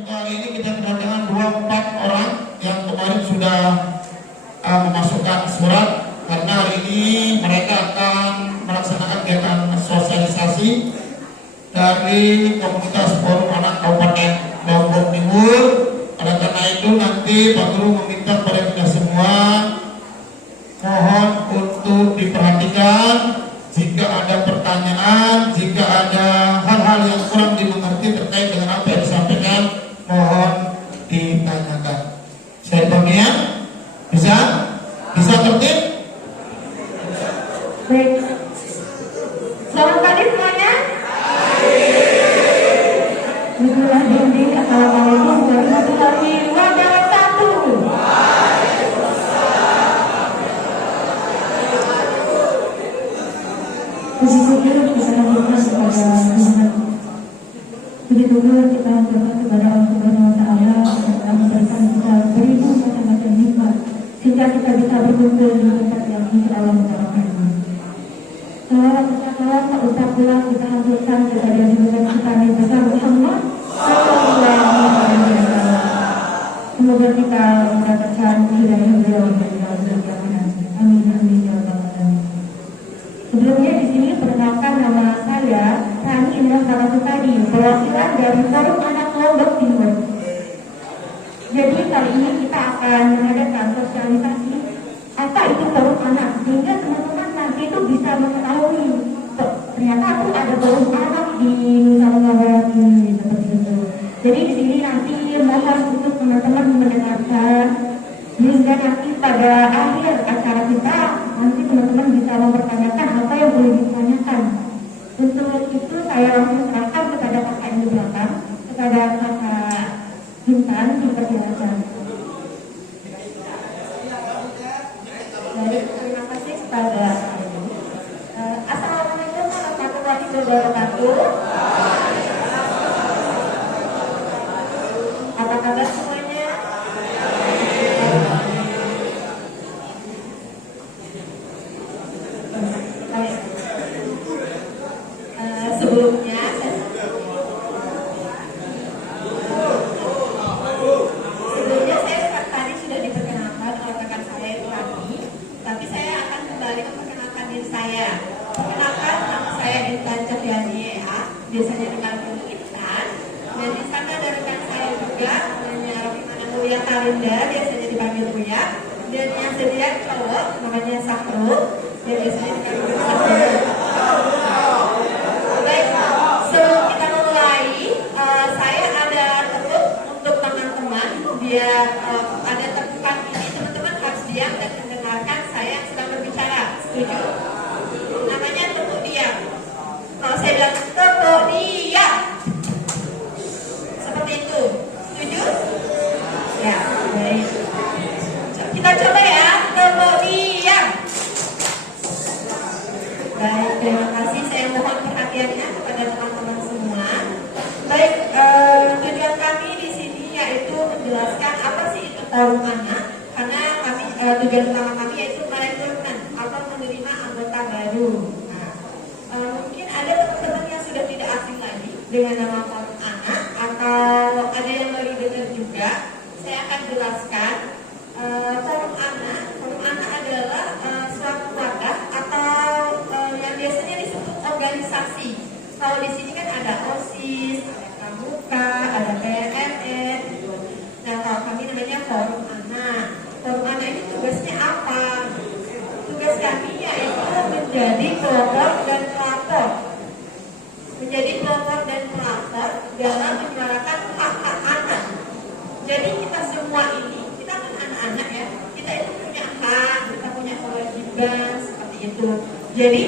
kali ini kita kedatangan 24 orang yang kemarin sudah memasukkan surat, karena hari ini mereka akan melaksanakan kegiatan sosialisasi dari komunitas Forum Anak Kabupaten Lombok Timur. Oleh karena itu nanti Pak Guru meminta kepada kita semua mohon untuk diperhatikan jika ada pertanyaan, jika ada hal-hal yang kurang dimengerti terkait dengan apa yang disampaikan, mohon ditanyakan. Saya demikian, bisa tertib? Baik. Selamat pagi semuanya. Bismillahirrahmanirrahim. Assalamualaikum warahmatullahi wabarakatuh. Puji syukur kita haturkan kepada Tuhan. Puji syukur kita haturkan kepada Allah Subhanahu wa Ta'ala yang telah memberikan kita beribu macam-macam nikmat sehingga kita bisa berkumpul di tempat yang insya Allah mubarakah. Salawat dan ucap pula kita haturkan kepada junjungan kita Nabi besar Muhammad sallallahu alaihi wasallam. Semoga kita mendapatkan hidayah beliau dan amin amin ya rabbal alamin. Sebelumnya di sini perkenalkan nama saya Rani Indra Salasutadi, perwakilan dari Forum Anak Lombok Timur. Jadi kali ini kita akan mengadakan sosialisasi apa itu forum anak, sehingga teman-teman nanti itu bisa mengetahui ternyata aku ada forum anak di Nusa Tenggara ini seperti itu. Jadi di sini nanti mohon untuk teman-teman mendengarkan, sehingga nanti pada akhir acara kita nanti teman-teman bisa mempertanyakan apa yang boleh ditanyakan. Untuk itu saya langsung serahkan kepada kakak yang di belakang, kepada kakak Intan, dipersilakan. Baik, terima kasih kepada Assalamualaikum warahmatullahi wabarakatuh. Apa kabar semuanya? Sebelumnya saya tadi sudah diperkenalkan oleh rekan saya itu Rani, tapi saya akan kembali memperkenalkan diri saya. Perkenalkan, nama saya Intan Cahyani, biasanya dipanggil Intan. Dan di sana ada rekan saya juga, namanya Rohimana Mulia Tarinda, biasanya dipanggil Buya. Dan yang sedian cowok, namanya Sakro, dan biasanya dipanggil Sakro. Baik, sebelum kita mulai, saya ada tepuk untuk teman-teman biar ada tepukan ini, teman-teman harus diam dan mendengarkan saya yang sedang berbicara. Setuju? Namanya tepuk diam. Kalau saya bilang tepuk diam, seperti itu. Setuju? Ya, baik. Kita coba ya, tepuk diam. Baik, terima kasih. Saya mohon perhatiannya kepada teman-teman semua. Baik, tujuan kami di sini yaitu menjelaskan apa sih itu forum anak, karena kami tujuan utama kami yaitu merekrutmen atau menerima anggota baru. Nah, mungkin ada teman-teman yang sudah tidak asing lagi dengan nama forum anak, atau ada yang baru dengar juga. Saya akan jelaskan. Forum anak adalah suatu wadah atau yang biasanya disebut organisasi. Kalau di sini kan ada OSIS, ada Pramuka, ada PNN. Nah, kalau kami namanya forum anak. Forum anak ini tugasnya apa? Tugas kami yaitu menjadi pelopor dan pelapor. Menjadi pelopor dan pelapor dalam menyuarakan hak-hak anak. Jadi kita semua ini, kita kan anak-anak ya, kita itu punya hak, kita punya kewajiban seperti itu. Jadi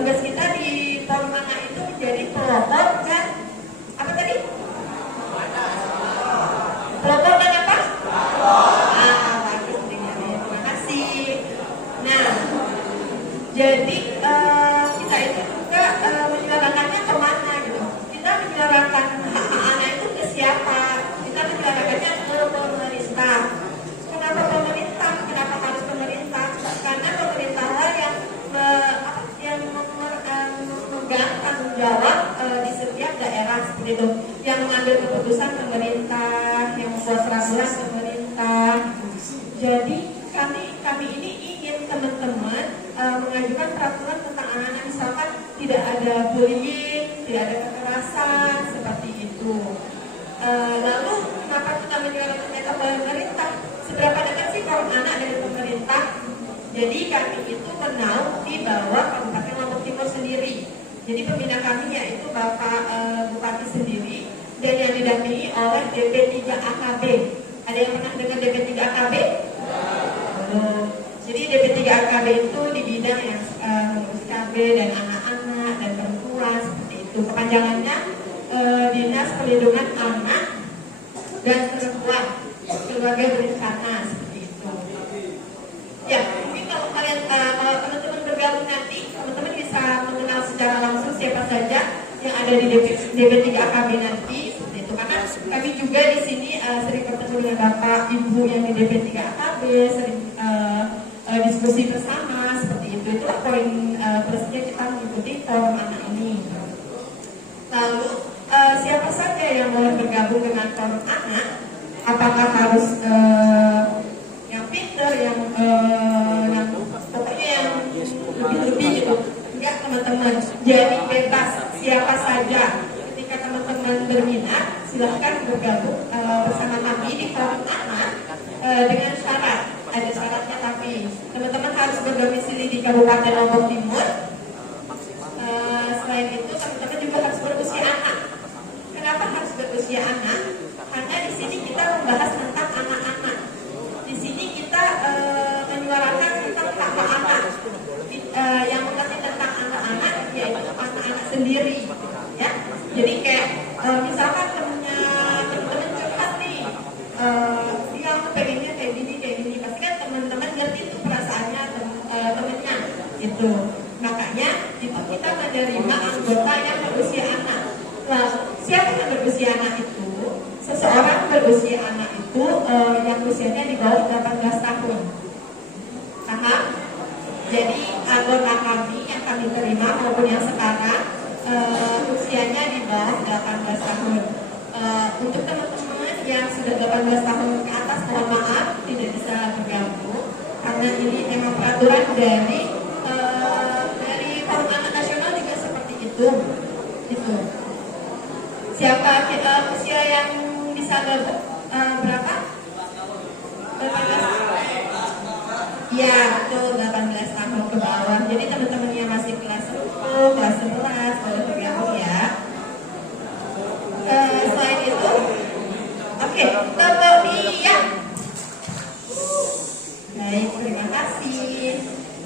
tugas kita di forum anak itu menjadi pelopor dan apa tadi? Pelopor dan apa? Bagus dengarnya, terima kasih. Nah, jadi kita itu juga menyuarakannya kemana gitu. Kita menyuarakan hak-hak anak itu ke siapa? Kita menyuarakannya ke pemerintah. Kenapa pemerintah? Kenapa harus pemerintah? Karena pemerintah yang memegang tanggung jawab di setiap daerah seperti itu. Yang mengambil keputusan pemerintah, yang membuat peraturan pemerintah. Jadi kami ini ingin teman-teman mengajukan peraturan tentang anak-anak, misalkan tidak ada bullying, tidak ada kekerasan seperti itu. Lalu kenapa kita menyuarakan mereka pemerintah? Seberapa dekat sih forum anak dengan pemerintah? Jadi kami itu menaung di bawah Kabupaten Lombok Timur sendiri. Jadi pembina kami yaitu Bapak Bupati sendiri dan yang didampingi oleh DP3 AKB. Ada yang pernah dengar DP3 AKB? Jadi DP3 AKB itu di bidang yang mengurus KB dan anak-anak dan perempuan seperti itu. Kepanjangannya Dinas Perlindungan Anak dan Perempuan Keluarga Berencana seperti itu. Ya, mungkin kalau kalian kalau teman-teman bergabung nanti, teman-teman bisa mengenal secara langsung siapa saja yang ada di DP3 AKB nanti seperti itu. Karena kami juga di sini sering bertemu dengan Bapak Ibu yang di DP3 AKB, sering diskusi bersama seperti itu. Itulah poin plusnya kita mengikuti forum anak ini. Lalu siapa saja yang boleh bergabung dengan forum anak? Apakah harus yang pinter, yang pokoknya yang lebih-lebih gitu? Enggak teman-teman. Jadi bebas siapa saja. Ketika teman-teman berminat, silahkan bergabung bersama kami di forum anak dengan syarat. Ada syaratnya tapi teman-teman harus berdomisili di Kabupaten Lombok Timur. Selain itu teman-teman juga harus berusia anak. Kenapa harus berusia anak? Karena di sini kita membahas tentang anak-anak. Di sini kita menyuarakan tentang hak anak. Yang mengerti tentang anak-anak yaitu anak-anak sendiri. Ya, jadi kayak misalkan temennya teman-teman curhat nih, dia pengennya kayak gini. Pasti kan teman-teman ngerti tuh perasaannya temennya gitu. Makanya itu kita menerima anggota yang berusia anak. Nah, siapa yang berusia anak itu? Seseorang berusia anak itu yang usianya di bawah 18 tahun. Paham? Jadi anggota kami yang kami terima maupun yang sekarang usianya di bawah 18 tahun. Untuk teman-teman yang sudah 18 tahun ke atas, mohon maaf tidak bisa bergabung karena ini memang peraturan dari Forum Anak Nasional juga seperti itu. Gitu. Siapa usia yang bisa gabung berapa? 18. Iya, betul 18 tahun ke bawah. Jadi teman-teman yang masih kelas 10, kelas 11 boleh bergabung ya. Selain itu, oke, kemudian baik, terima kasih.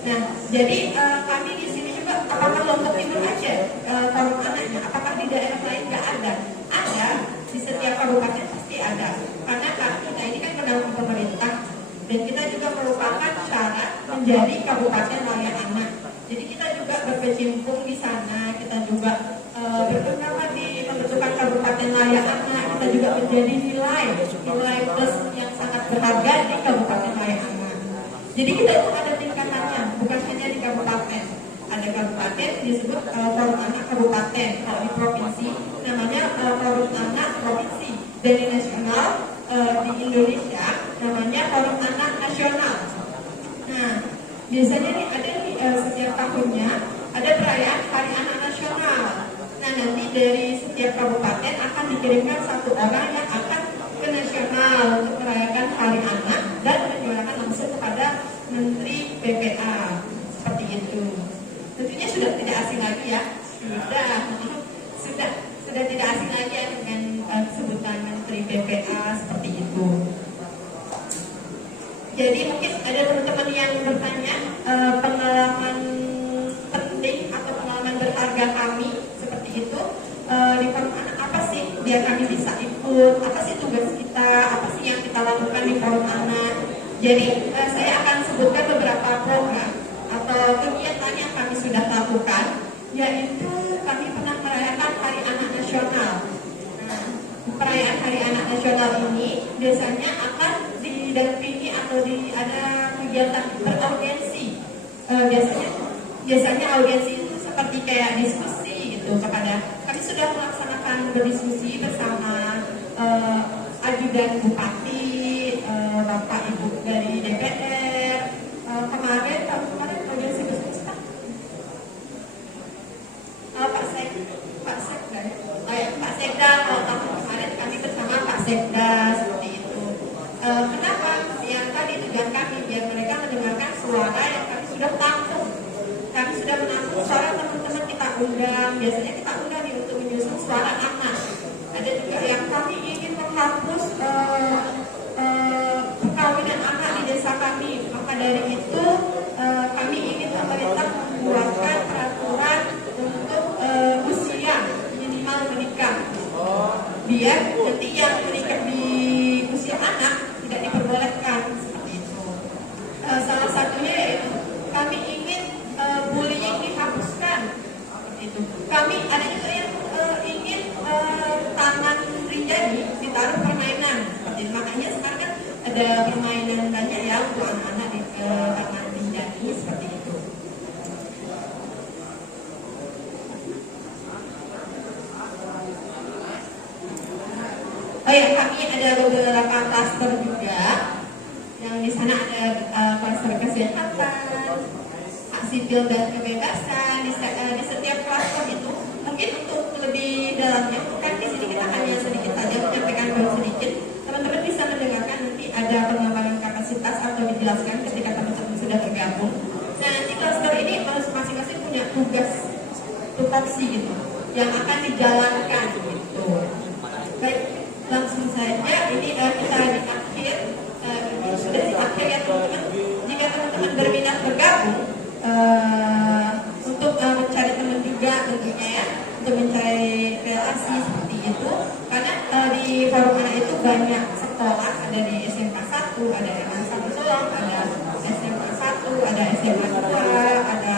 Nah, jadi kami di sini juga, apakah Lombok Timur aja forum anaknya? Apakah di daerah lain nggak ada? Ada, di setiap kabupaten pasti ada. Karena kita ini kan penanggung pemerintah dan kita juga merupakan syarat menjadi kabupaten layak anak. Jadi kita juga berkecimpung di sana, kita juga berpengalaman di pembentukan kabupaten layak anak, kita juga menjadi nilai plus yang sangat berharga di kabupaten layak anak. Jadi kita itu ada tingkatannya, bukan hanya di kabupaten. Ada kabupaten disebut forum anak kabupaten. Kalau di provinsi namanya forum anak provinsi. Dan di nasional di Indonesia namanya forum anak nasional. Nah, biasanya nih ada nih setiap tahunnya ada perayaan Hari Anak Nasional. Nah, nanti dari setiap kabupaten akan dikirimkan satu orang yang akan ke nasional untuk merayakan Hari Anak dan menyuarakan langsung kepada Menteri PPA seperti itu. Tentunya sudah tidak asing lagi ya, sudah tidak asing lagi ya dengan sebutan Menteri PPA seperti itu. Jadi mungkin ada teman-teman yang bertanya pengalaman penting atau pengalaman berharga kami seperti itu di forum anak apa sih biar kami bisa ikut, apa sih tugas kita, apa sih yang kita lakukan di forum anak. Jadi saya akan sebutkan beberapa program atau kegiatan yang kami sudah lakukan, yaitu kami pernah merayakan Hari Anak Nasional. Nah, perayaan Hari Anak Nasional ini biasanya akan didampingi atau ada kegiatan beraudiensi. Biasanya audiensi itu seperti kayak diskusi gitu itu kepada kami sudah melaksanakan berdiskusi bersama ajudan bupati, bapak ibu dari DPR, kemarin bagian situs Pak Sekda kemarin kami bersama Pak Sekda seperti itu. Kenapa? Yang tadi tujuan kami biar mereka mendengarkan suara yang kami sudah tampung. Kami sudah menampung suara teman-teman kita undang. Biasanya kita undang nih untuk menyusun suara anak. Ada juga yang kami ingin menghapus perkawinan anak di desa kami. Maka dari itu kami ingin pemerintah membuatkan peraturan untuk usia minimal menikah. Biar nanti yang menikah di usia anak tidak diperbolehkan seperti itu. Salah satunya yaitu kami ingin bullying dihapuskan seperti itu. Kami ada juga yang ingin taman Rinjani ditaruh permainan seperti itu. Makanya sekarang kan ada permainan banyak ya untuk anak-anak di taman Rinjani seperti itu. Oh ya, kami ada beberapa klaster juga. Yang di sana ada klaster kesehatan, hak sipil dan kebebasan. Di setiap klaster itu, mungkin untuk lebih dalamnya, kan di sini kita hanya sedikit saja menyampaikan baru sedikit. Teman-teman bisa mendengarkan nanti ada pengembangan kapasitas atau dijelaskan ketika teman-teman sudah bergabung. Nah, nanti klaster ini masing-masing punya tugas tupoksi gitu, yang akan dijalankan gitu. Baik. Langsung saja ini kita di akhir sudah di akhir ya teman-teman. Jika teman-teman berminat bergabung untuk mencari teman juga tentunya ya, untuk mencari relasi seperti itu, karena di forum anak itu banyak sekolah, ada di SMK 1, ada SMA 1 Solong, ada SMA 1, ada SMA 2, ada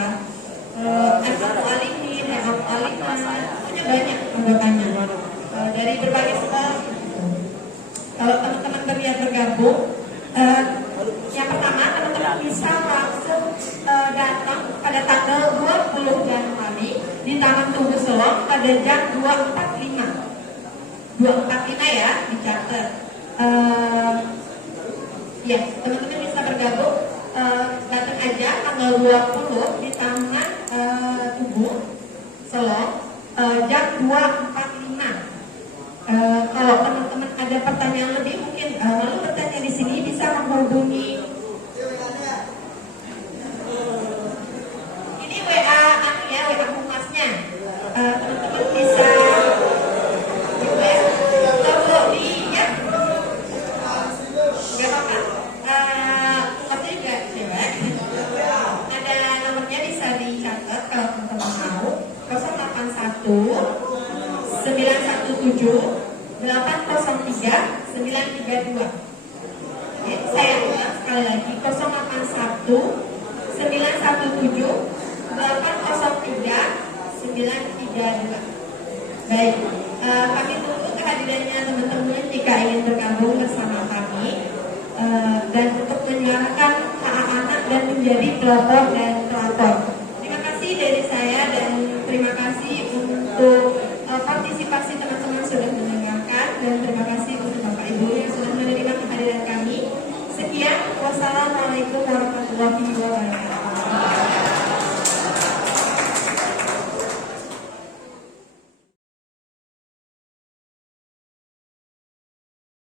SMA Alimin, SMA Aliman, pokoknya banyak anggotanya dari berbagai sekolah. Kalau teman-teman berniat bergabung, yang pertama teman-teman bisa langsung datang pada tanggal 20 Januari di Taman Tugu Solong pada jam 2.45. 2.45 ya, dicatat. Ya, teman-teman bisa bergabung, datang aja tanggal 20 di Taman Tugu Solong jam 2.45. Kalau teman-teman ada pertanyaan lebih mungkin lalu bertanya di sini bisa menghubungi ini WA WA humasnya. Teman-teman bisa kalau di ya nggak apa-apa humasnya juga cewek. Ada nomornya bisa dicatat kalau teman-teman mau 081 917 803 932. Oke, saya ulang sekali lagi 081 917 803 932. Baik, kami tunggu kehadirannya teman-teman jika ingin bergabung bersama kami dan untuk menyuarakan hak anak dan menjadi pelopor dari